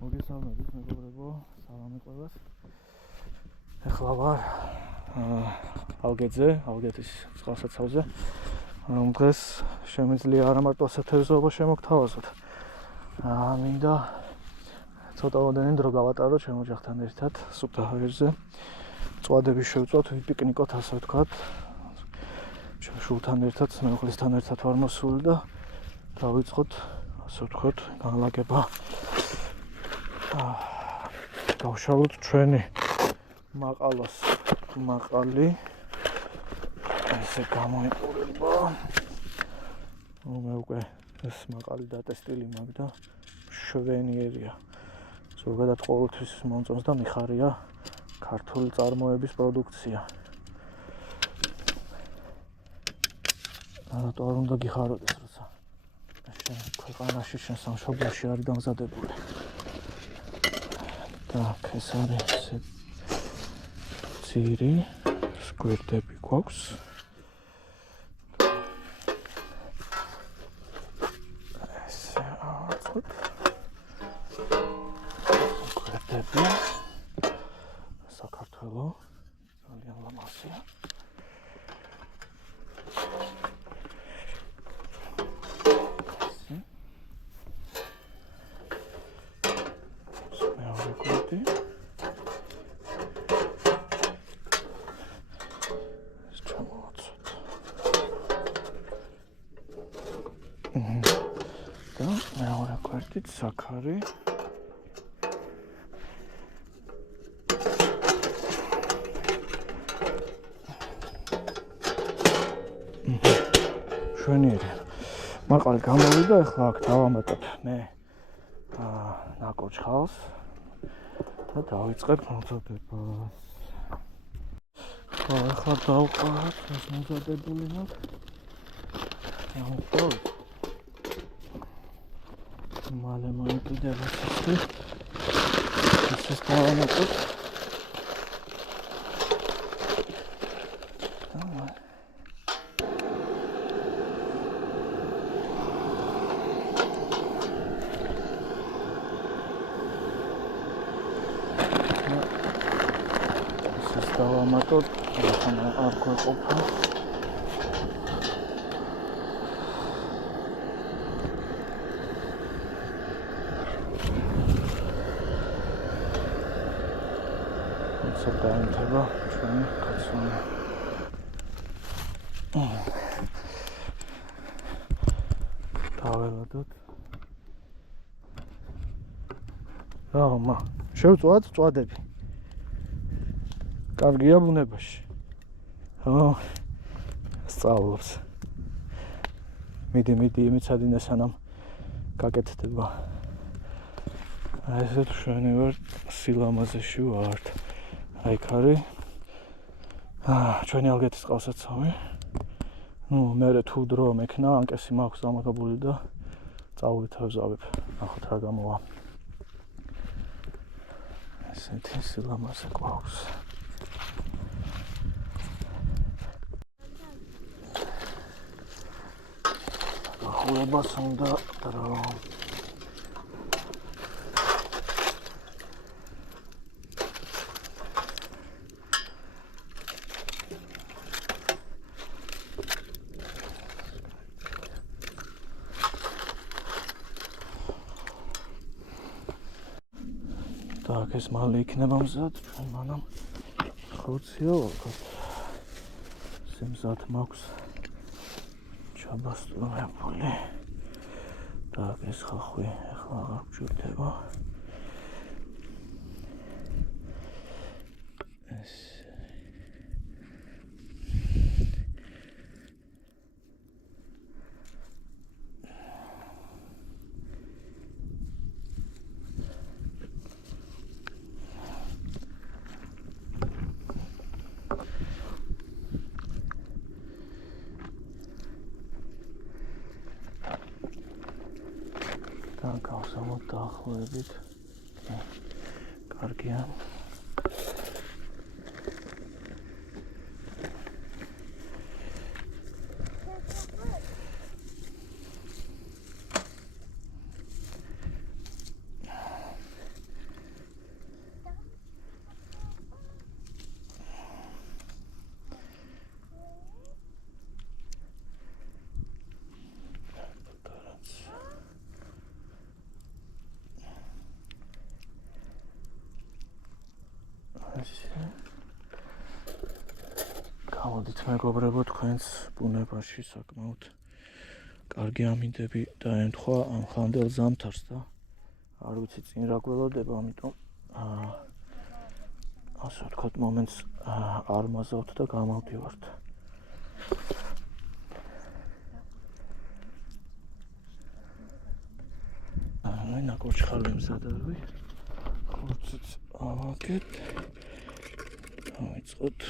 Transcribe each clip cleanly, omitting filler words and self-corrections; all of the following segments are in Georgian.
მოგესალმებით მეგობრებო, სალამი ყველას. ეხლა ვარ ალგეთზე, ალგეთის წყალსაცავზე. დღეს შემიძლია არა მარტო სათევზაობა შემოგთავაზოთ. მინდა ცოტაოდენი დრო გავატარო ჩემო ოჯახთან ერთად სუფთა ჰაერზე. წვადები შევწვათ, ვიპიკნიკოთ, ასე ვთქვათ. შულთან ერთად, მეუღლესთან ერთად ვარ მოსული და დავიწყოთ, ასე ვთქვათ, განლაგება. დავშალოთ ჩვენი მაყალი. ესე გამოიყურება. მე უკვე ეს მაყალი დატესტილი მაქვს და შვენიერია. ზოგადად ყოველთვის მომწონს და მიხარია ქართული წარმოების პროდუქცია. რატო არ უნდა გიხაროდეს, როცა ქვეყანაში შენ სამშობლოში არის დამზადებული. Так, ეს არის ძირი, სკვირტები გვაქვს. ესე ავაწყოთ. სკვირტები. საქართველო ძალიან ლამაზია. მეორე კვერტით საქარი. შვენიერია. მაყალი გამოვიდა, ახლა აქ დავამატებ მე ნაკოჩხალს და დავიწყებ მომზადებას. ახლა დავყავთ ეს მომზადებული მაქვს. მალე მოიკვდება სისტი. ეს დავამატოთ. ეს დავამატოთ. არ გვეყოფა. დაინთება ჩვენი კაცონა. დაველოდოთ. შევწვათ წვადები. კარგია ბუნებაში. სწავლობს. მიდი იმიცადინე სანამ გაკეთდება. ესეთ შვენივარ სილამაზეში ვართ. აიქ არის ჩვენი ალგეთის წყალსაცავი. მე თუ დრო მექნა, ანკესი მაქვს დამაგებული და წავვითევზავებ. ნახოთ რა გამოვა. ესეთი სილამაზე გვაქვს. ახურებას უნდა დრო. Так, ეს მალე იქნება მზად, ჩვენ მანამ ხოცია ვაკოთ. სიმზად მაქვს ჩაბასტურებული. Так, ეს ხახვი ახლა აღარ გჭირდება. ეს გავსამოთ დაახლოებით. კარგია. გამოდით მეგობრებო, თქვენს ბუნებაში საკმაოდ კარგი ამინდები დაემთხვა ამ ხანდელ ზამთარს და არ ვიცი წინ რა გველოდება, ამიტომ ასე ვთქვათ, მომენტს არ მაზავთ და გამავდივართ. ნაკოჩხალი მზად არის. ხორციც ავაგეთ. დავიწყოთ.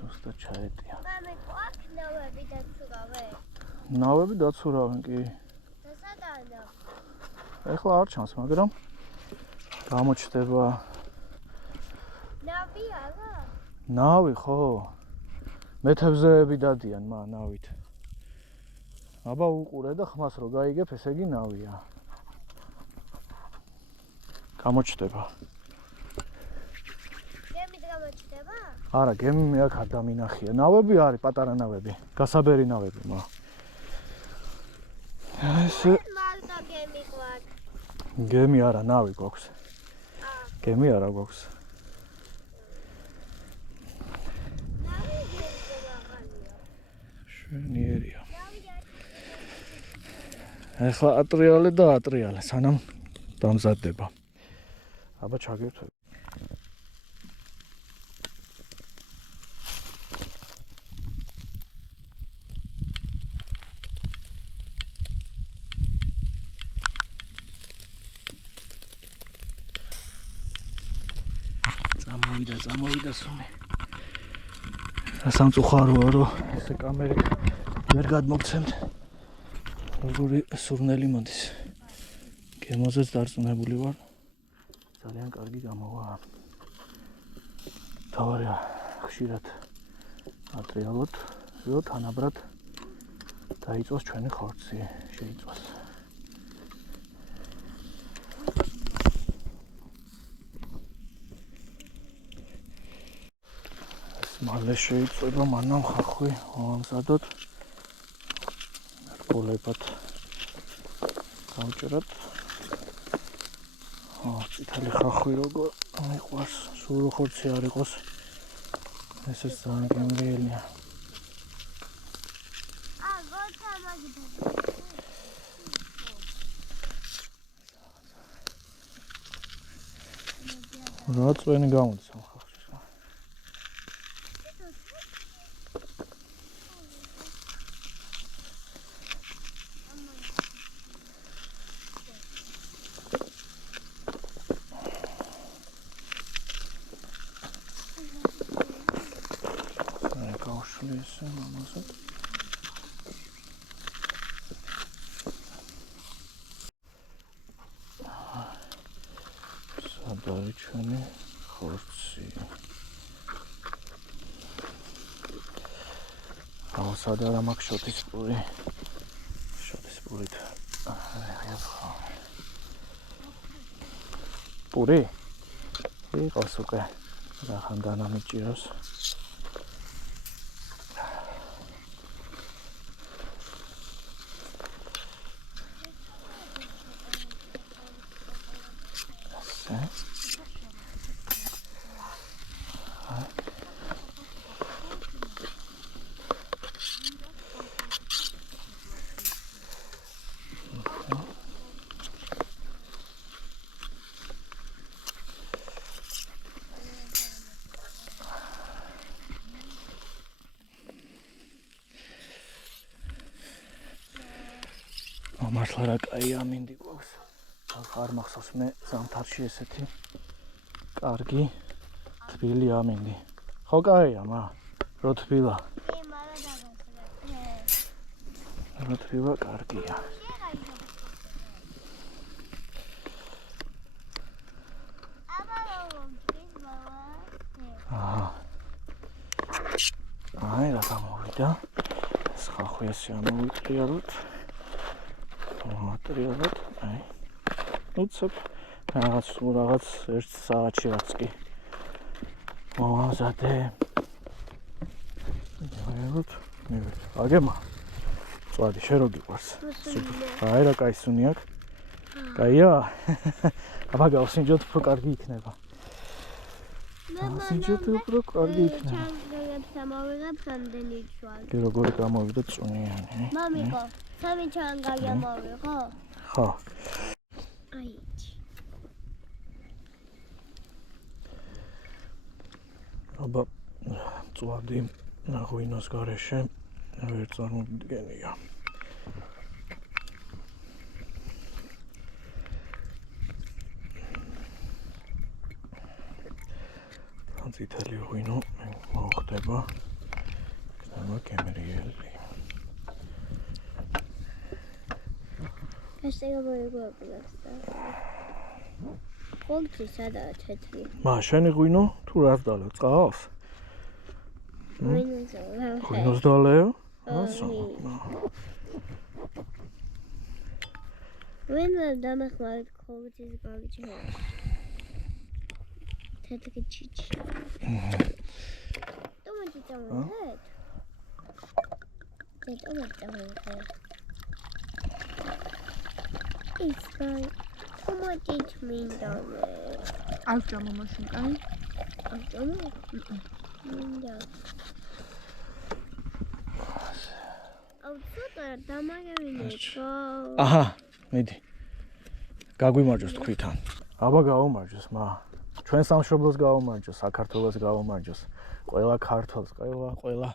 ზუსტად ჩაეტია. მამე, ყოაქ ნავები დაცურავე? ნავები დაცურავენ, კი. და სადაა? ეხლა არ ჩანს, მაგრამ გამოჩნდება. ნავი არა? ნავი, ხო. მეთევზეები დადიან ნავით. აბა უყურე და ხმას რო გაიგებ, ესე იგი ნავია. გამოჩნდება. გამოჩნდება? არა, გემი აქ არ დამინახია. ნავები არის, პატარა ნავები, გასაბერი ნავები, მა. ესე მალტა გემი გვაქვს. გემი არა, ნავი გვაქვს. გემი არა გვაქვს. ნავი გემია. შვენიერია. ეხლა ატრიალე და ატრიალე, სანამ დამზადდება. აბა ჩაგერთვე. წამოვიდა სუნი. სამწუხაროა, რომ ესე კამერი ვერ გადმოგცემთ. როგორი სურნელი მოდის. გემოზეც დარწმუნებული ვარ. ძალიან კარგი გამოვა. თავარია ხშირად ატრიალოთ, რომ თანაბრად დაიწვას ჩვენი ხორცი, შეიწვას. მალე შეიწვება, მანამ ხახვი ავამზადოთ. რკოლებად გავჭეროთ. წითელი ხახვი როგორ მიყვარს, სულ ხორცი არ იყოს. ესეც ძალიან გემრიელია. გოცა მაგდა. რა წვენი გამოდის ამ ხახვში. Listen, mamazat. სადარი ჩვენი ხორცი. სად არა მაქვს შოთის პური. შოთის პურით. პური? იყოს უკვე. რახან დანამიჭიროს. მართლა რა კაი ამინდი გვაქვს. არ მახსოვს მე ზამთარში ესეთი კარგი თბილი ამინდი. ხო კაია, მა? რო თბილა. რო თბილა კარგია. აი რა გამოვიდა. ხახვი ასე ამოვიტრიალოთ. ტრიალად, აი. უცებ რაღაც 1 საათში რაც კი. მოვაზადე. აგემა. წვადი შე რო გიყვარს. აი რა კაი სუნი აქვს. კაია. აბა გავსინჯოთ უფრო კარგი იქნება. გავსინჯოთ უფრო კარგი იქნება. ჩანგებს ამოვიღებ რამდენი ჯვარი. კი როგორი გამოვიდა წუნიანი. მამიკო, 3 ჩანგალი ამოვიღო? ხო. აი. აბა წვადი ღვინოს გარეშე ვერ წარმომდგენია. წითელი ღვინო მოხდება. იქნება კემერიელი. ეს ეგრეგვეგვებს და ხონჩი სადაა თეთრი. შენი ღვინო თუ რას დალევ წყალს? ღვინოს დალევ? ასო. ვინმე დამეხმარეთ ხონჩის გავიჩინე. თეთრი ჩიჩი. ტომატი წამოვიდეთ. ტომატი წამოვიდეთ. ის კაი. ტომატი მინდა. არ ჭამო მაშინ კაი? არ ჭამო? მინდა. აუ ცოტა დამაგებინეთო. აჰა, მიდი. გაგვიმარჯოს თქვიდან. აბა გაუმარჯოს, ჩვენ სამშობლოს გაუმარჯოს, საქართველოს გაუმარჯოს. ყველა ქართველს, ყველა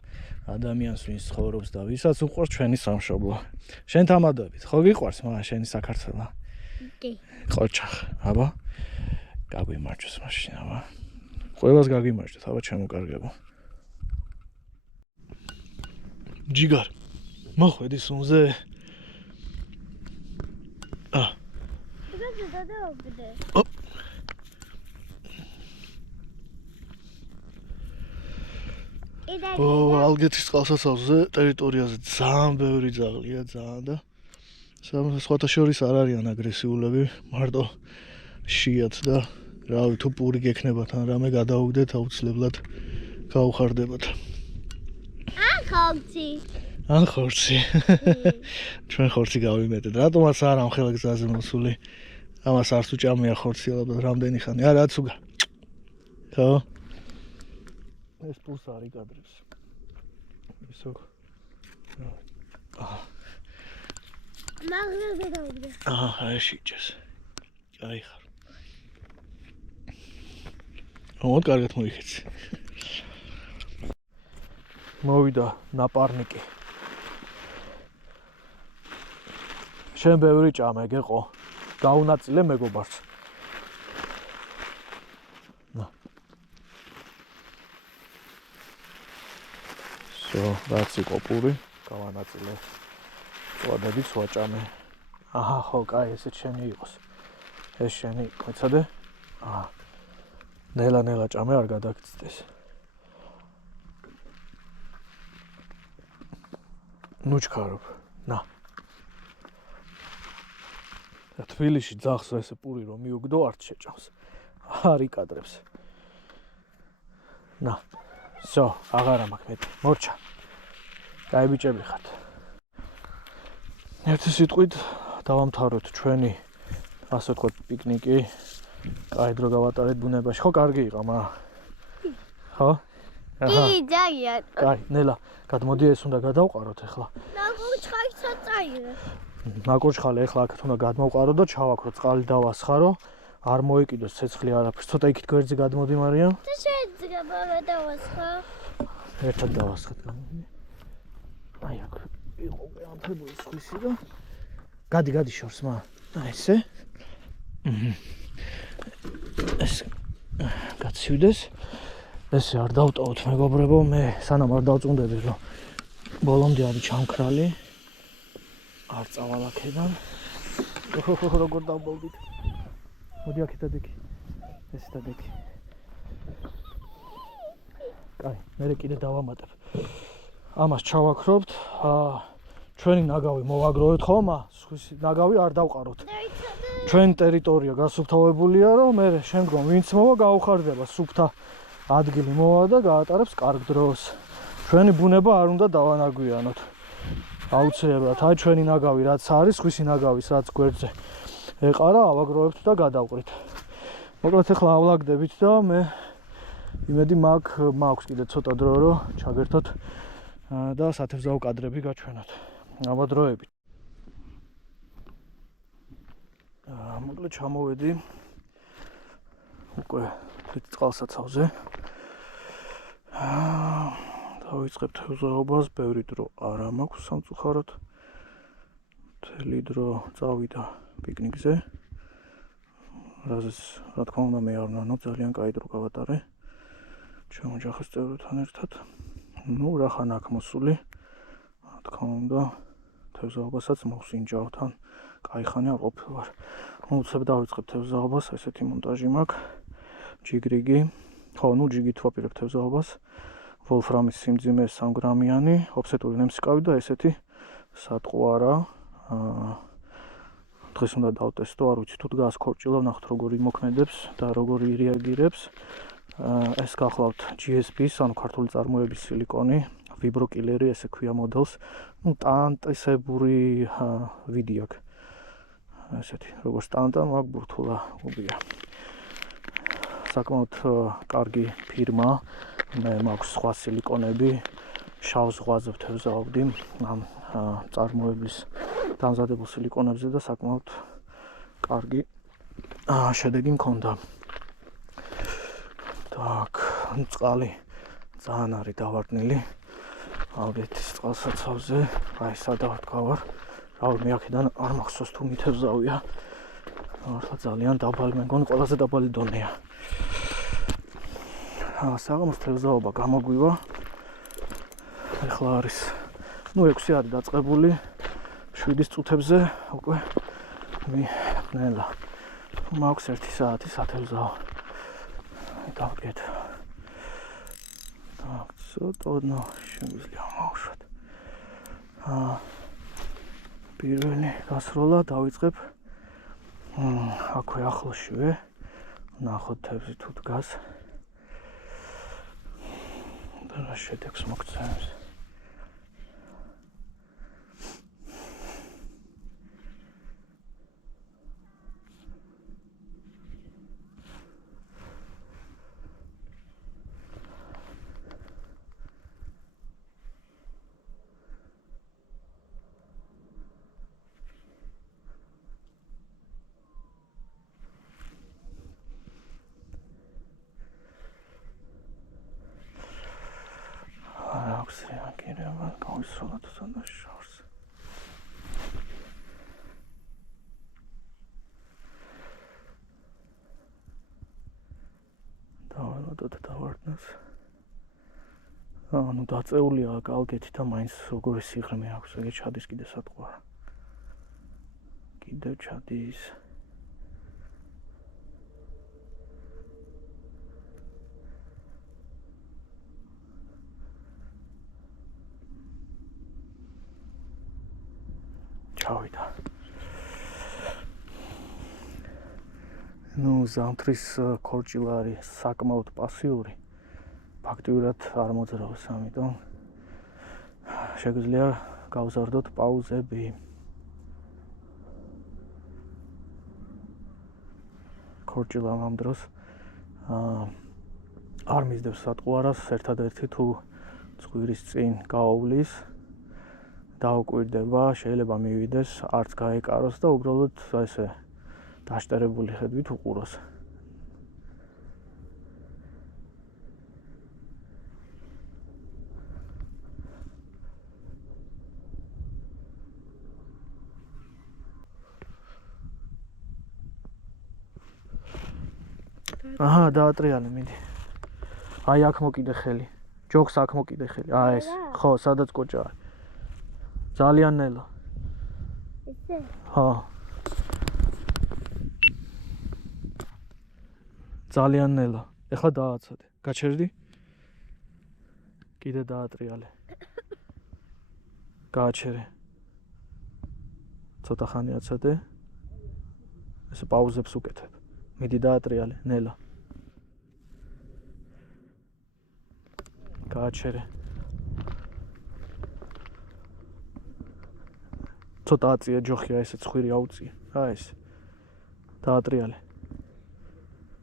ადამიანს, ვინც ცხოვრობს და ვისაც უყვარს ჩვენი სამშობლო. შენ თამადობით, ხო გიყვარს შენი საქართველო? კი. ყოჩახ, აბა. გაგვიმარჯოს მაშინ, აბა. ყველას გაგიმარჯოთ, აბა ჩემო კარგებო. ჯიგარ. მოხვედი სუნზე. გადავიდე. ალგეთის წყალსაცავზე ტერიტორიაზე ძალიან ბევრი ძაღლია, ძალიან და სხვათა შორის არ არიან აგრესიულები, მარტო შიათ და რავი თუ პური გექნებათ ან რამე გადაუგდეთ აუცილებლად გაუხარდებათ. ან ხორცი. ჩვენ ხორცი გავიმეტეთ. რატომაც არ ამ ხელა გზაზე მოსული? ამას არც უჭამია ხორცი ალბათ რამდენი ხანი. არაც უგა. ხო? ეს პულს არის კადრებს. ისო. მაგაზე დავიდე. აი შეჭეს. აი ხარ. მოდ კარგად მოიქეცი. მოვიდა ნაპარნიკი. შენ ბევრი ჭამე გეყო. გაუნაწილე მეგობარს. რაც იყო პური, გავანაწილე. წვადებიც ვაჭამე. აჰა, ხო, კაი, ესეც შენი იყოს. ეს შენი, მოიცადე? აჰა. ნელა ჭამე, არ გადაგწდეს. ნუჩქარობ. ნა. თბილისში ძაღლს ესე პური რომ მიუგდო, არც შეჭამს. არ იკადრებს. ნა. всё, აღარა მაქვს მეტი. მორჩა. კაი ბიჭები ხართ. ერთი სიტყვით დავამთავროთ ჩვენი ასე ვთქვათ პიკნიკი. კაი დრო გავატარეთ ბუნებაში. ხო, კარგი იყო, ხო? კი, ძალიან. კაი, ნელა, გადმოდი ეს უნდა გადავყაროთ ახლა. ნაკურჩხალსა წაიღე. ნაკურჩხალი ახლა აქეთ უნდა გადმოვყარო და ჩავაქრო, წყალი დავასხარო. არ მოიკიდოს ცეცხლი არაფერს. ცოტა იქით გვერდზე გადმოდი, მარიამ. და შეიძლება გადავასხა. ერთად დავასხეთ გამოდი. აი აქ იყო ამფრებული სხვისი და გადი შორს მა. აი ესე. ეს გაცივდეს. ესე არ დავტოვოთ მეგობრებო, მე სანამ არ დავწუნდები რომ ბოლომდე არის ჩამქრალი. არ წავალ აქედან. როგორ დავბოლდით. მოდი აქეთა დექი. ესეთა დექი. კაი, მე კიდე დავამატებ. ამას ჩავაქრობთ. ჩვენი ნაგავი მოვაგროვეთ ხომ? სხვისი ნაგავი არ დავყაროთ. ჩვენ ტერიტორია გასუფთავებულია, რომ მე შემდგომ ვინც მოვა გაუხარდება სუფთა ადგილი მოვა და გაატარებს კარგ დროს. ჩვენი ბუნება არ უნდა დავანაგვიანოთ. აუცილებლად აი ჩვენი ნაგავი რაც არის, სხვისი ნაგავის რაც გვერდზე ეყარა, ავაგროვებთ და გადავყრით. მოკლედ ახლაავლაგდებით და მე იმედი მაქვს კიდე ცოტა დრო რომ ჩაგერთოთ და სათევზაო კადრები გაჩვენოთ. აბა დროებით. მოკლედ ჩამოვედი უკვე თვით წყალსაცავზე. დავიწყებ თევზაობას, ბევრი დრო არ მაქვს სამწუხაროდ. მთელი დრო წავიდა პიკნიკზე. რაზეც რა თქმა უნდა მე არ ვნანო, ძალიან კაი დრო გავატარე. ჩემ ოჯახის წევრებთან ერთად. ნუ რახან აქ მოსული. რა თქმა უნდა თევზაობასაც მოვსინჯავ თან. კაი ხანი არ ყოფილვარ. უცებ დავიწყებ თევზაობას, ესეთი მონტაჟი მაქვს. ჯიგრიგი. ხო, ნუ ჯიგით ვაპირებ თევზაობას. ვოლფრამის სიმძიმე 3 გრამიანი, ოფსეტური ნემსიკავი და ესეთი სატყუარა. დღეს უნდა დავტესტო, არ ვიცი თუ დგას ქორჭილა, ვნახოთ როგორი მოქმედებს და როგორი რეაგირებს. ეს გახლავთ GSP-ს, ანუ ქართული წარმოების სილიკონი, ვიბროკილერი, ესე ქვია მოდელს. ნუ ტანტისებური ვიდი აქვს. ესეთი, როგორც ტანტა, მაგ ბურთულა უბია. საკმაოდ კარგი ფირმა. მე მაქვს სხვა სილიკონები, შავ ზღვაზე ვთევზაობდი ამ წარმოების დამზადებულ სილიკონებზე და საკმაოდ კარგი შედეგი მქონდა. Так, წყალი ძალიან არის დავარდნილი. ავდეთის წყალსაცავზე, აი სადავ ვდგავარ. რავი, მე აქედან არ მახსოვს თუ მითევზავია. ახლა ძალიან დაბალი, მე მგონი ყველაზე დაბალი დონეა. საღამოს თევზაობა გამოგვივა. ახლა არის 6 არის დაწყებული. 7-ის წუთებზე უკვე ნელა. მაქვს 1 საათი სათევზაო. დავკეთ. Так, ცოტა შემიძლია მოვუშვათ. პირველი გასროლა დავიწყებ. აქვე ახლოსშივე. ნახოთ თევზი თუ დგას. და რა შედეგს მოგცემს. Reagirება გავისროლოთ სანდაშორს. დავალოდოთ დავარდნას. ანუ დაწეულია კალკეთი და მაინც როგორი სიღრმე აქვს, ეგ ჩადის კიდე სატყუარა. კიდევ ჩადის. ჩავიდა. ნუ ზამთრის ქორჭილა არის საკმაოდ პასიური. ფაქტიურად არ მოძრაობს, ამიტომ შეგვიძლია გავზარდოთ პაუზები. ქორჭილა ამ დროს არ მისდევს სატყუარას, ერთადერთი თუ წვირის წინ გაავლის დაუკვირდება, შეიძლება მივიდეს, არც გაეკაროს და უბრალოდ ესე დაშტერებული ხედვით უყუროს. აჰა, დაატრიალე, მიდი. აი აქ მოკიდე ხელი. ჯოგს აქ მოკიდე ხელი. აი ეს. ხო, სადაც კოჭა არის. ძალიან ნელა. ესე? ხო. ძალიან ნელა. ეხლა დააცადე. გაჩერდი? კიდე დაატრიალე. გააჩერე. ცოტა ხანი აცადე. ესე პაუზებს უკეთებ. მიდი დაატრიალე, ნელა. გააჩერე. ცოტა აწია ჯოხია ესე ცხვირი აუწია. რა ეს? დაატრიალე.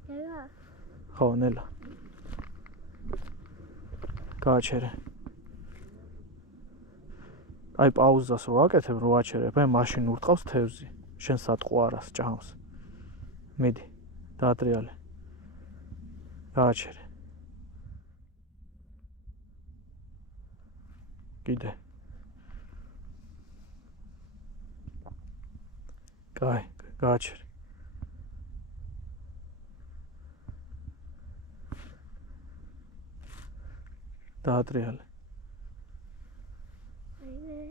ნელა. ხო, ნელა. გააჩერე. აი პაუზას რო აკეთებ, რო აჩერებ, აი მაშინ ურტყავს თევზი. შენ სატყო არას ჭამს. მიდი, დაატრიალე. გააჩერე. კიდე. კაი, გააჩერე. დაატრიალე.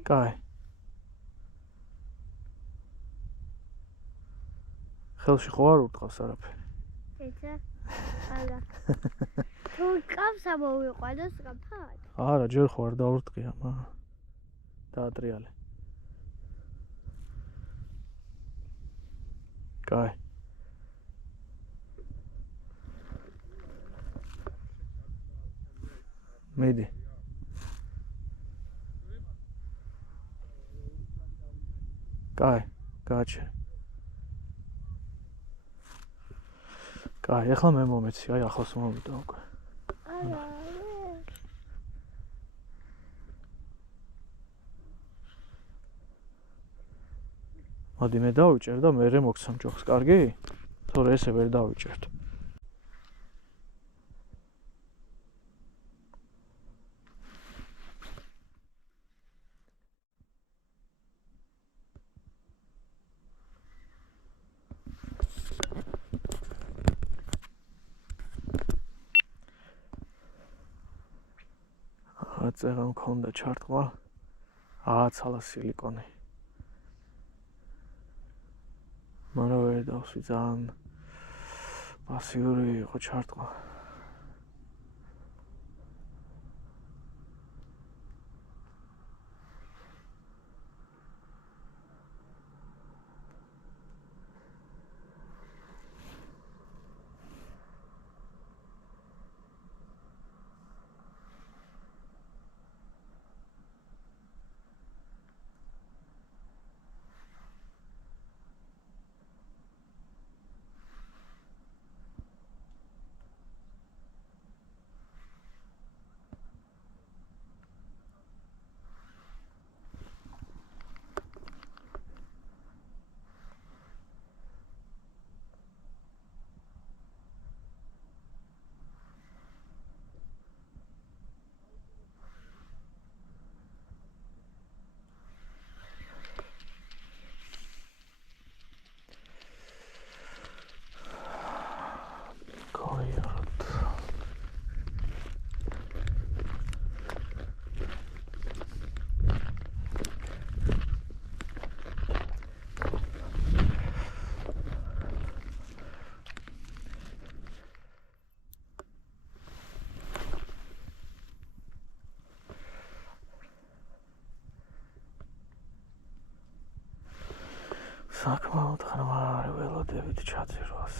კაი. ხელში ხო არ ურტყავს არაფერი. ეცა. არა. თუ ყავს ამოვიყვანო სწრაფად. არა, ჯერ ხო არ დაურტყია, მაგრამ დაატრიალე. კაი. მიდი. კაი, გააჩერე. კაი, ახლა მე მომეცი, აი ახლოს მომიტა უკვე. არა. მოდი მე დავიჭერ და მე მოგცემ ჯოხს, კარგი? თორე ესე ვერ დავიჭერთ. წერა მქონდა ჩარტყმა, ააცალა სილიკონი. მაგრამ ვერ დავსვი, ძალიან პასიური იყო ჩარტყმა. საკმაოდ ხმარი ველოდებით ჩაძირვას.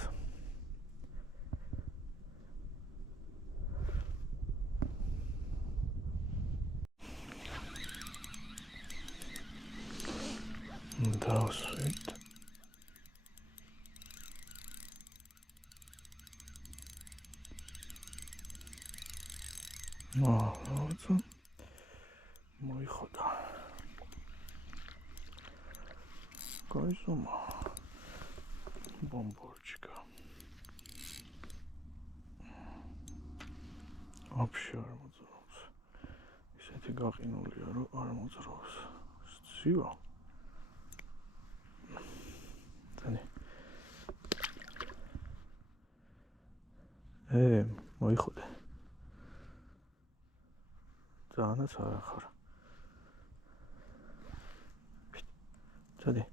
დავსვით. მოიწო. მოიხოდა. Кайзума. Бомбочка. Вообще არ მოძრაობს. ისეთი გაყინულია, რომ არ მოძრაობს. სცივ. დანი. მოიხოდე. ძალიანაც არ ახარ. დანი.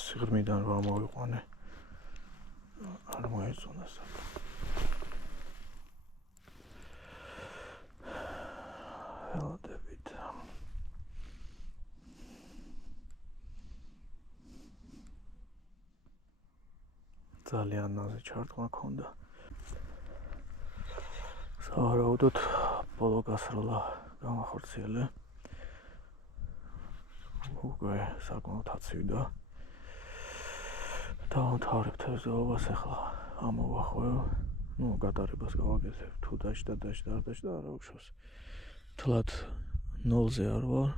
სიღრმიდან რა მოვიყვანე არ მოეწონა საკ ველოდებით ძალიან ნაზი ჩარტყმა ქონდა. სავარაუდოდ ბოლო გასროლა გამახორციელე. უკვე საკმაოდ აცივდა. დავამთავრებ თევზაობას ახლა ამოვახვევ. გატარებას გავაკეთებ. თუ დაჭდა არ დაჭდა არა უშვას. თლად 0-ზე არ ვარ.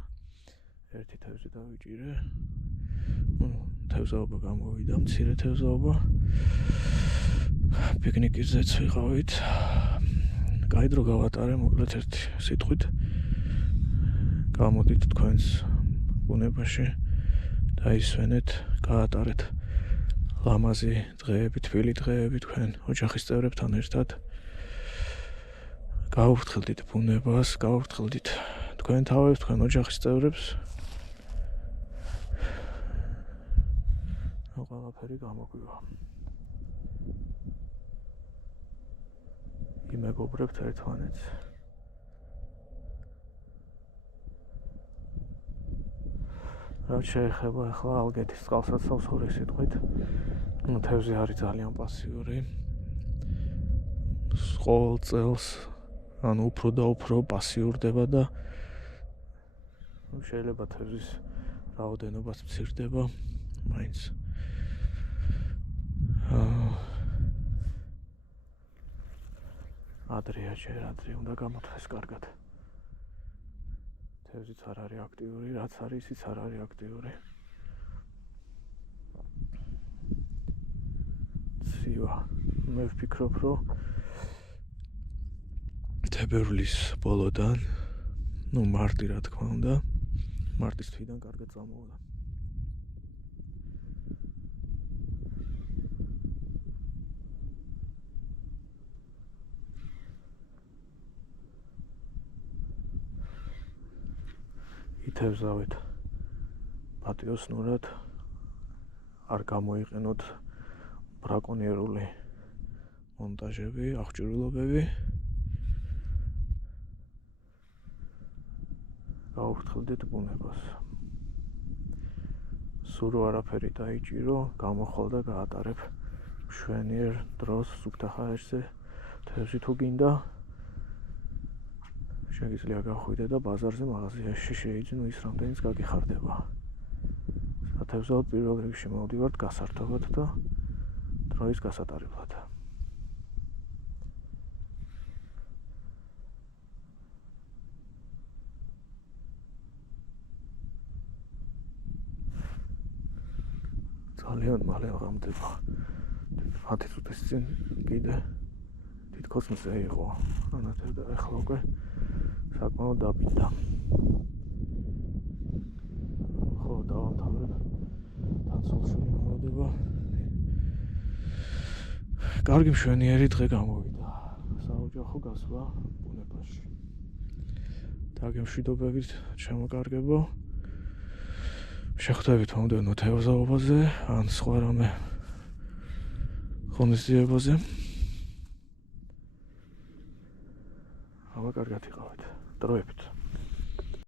ერთი თევზი დავიჭირე. თევზაობა გამოვიდა, მცირე თევზაობა. პიკნიკიზეც ვიყავით. კაი დრო გავატარე, მოკლედ ერთი სიტყვით. გამოდით თქვენს ბუნებაში, დაისვენეთ, გაატარეთ ლამაზი დღეები, თბილი დღეები თქვენ ოჯახის წევრებთან ერთად. გაუფრთხილდით ბუნებას, გაუფრთხილდით თქვენ თავებს, თქვენ ოჯახის წევრებს. ყველაფერი გამოგვივა. იმეგობრებთ ერთმანეთს. რაც შეეხება ახლა ალგეთის წყალსაცავს ორი სიტყვით. თევზი არის ძალიან პასიური. ყოველ წელს ანუ უფრო და უფრო პასიურდება და შეიძლება თევზის რაოდენობაც მცირდება, მაინც ადრეა უნდა გამოთხრეს კარგად. თევზიც არ არის აქტიური, რაც არის ისიც არ არის აქტიური. ცივა, მე ვფიქრობ, რომ თებერვლის ბოლოდან, მარტი რა თქმა უნდა, მარტის თვიდან კარგად წამოვიდა. ითევზავით პატიოსნურად, არ გამოიყენოთ ბრაკონიერული მონტაჟები, აღჭურვილობები. გაუფრთხილდით ბუნებას. სულ არაფერი დაიჭირო, გამოხვალ და გაატარებ მშვენიერ დროს სუფთა ჰაერზე. თევზი თუ გინდა, შეგიძლია გახვიდე და ბაზარზე, მაღაზიაში შეიძინო ის, რამდენიც გაგიხარდება. სათევზაოდ პირველ რიგში მოვდივართ გასართობად და დროის გასატარებლად. ძალიან მალე აღამდება. 10 წუთის წინ კიდე თითქოს მზე იყო. ანათებდა ახლა უკვე საკმაოდ დაბინდა. ხო, დავამთავრებ. თანსულშვილი მომდება. კარგი მშვენიერი დღე გამოვიდა. საოჯახო გასვლა ბუნებაში. დაგემშვიდობებით, შემოკარგებო. შეხვდებით მომდევნო თევზაობაზე, ან სხვა რამე ღონისძიებაზე. აბა კარგად იყავით. დროებით.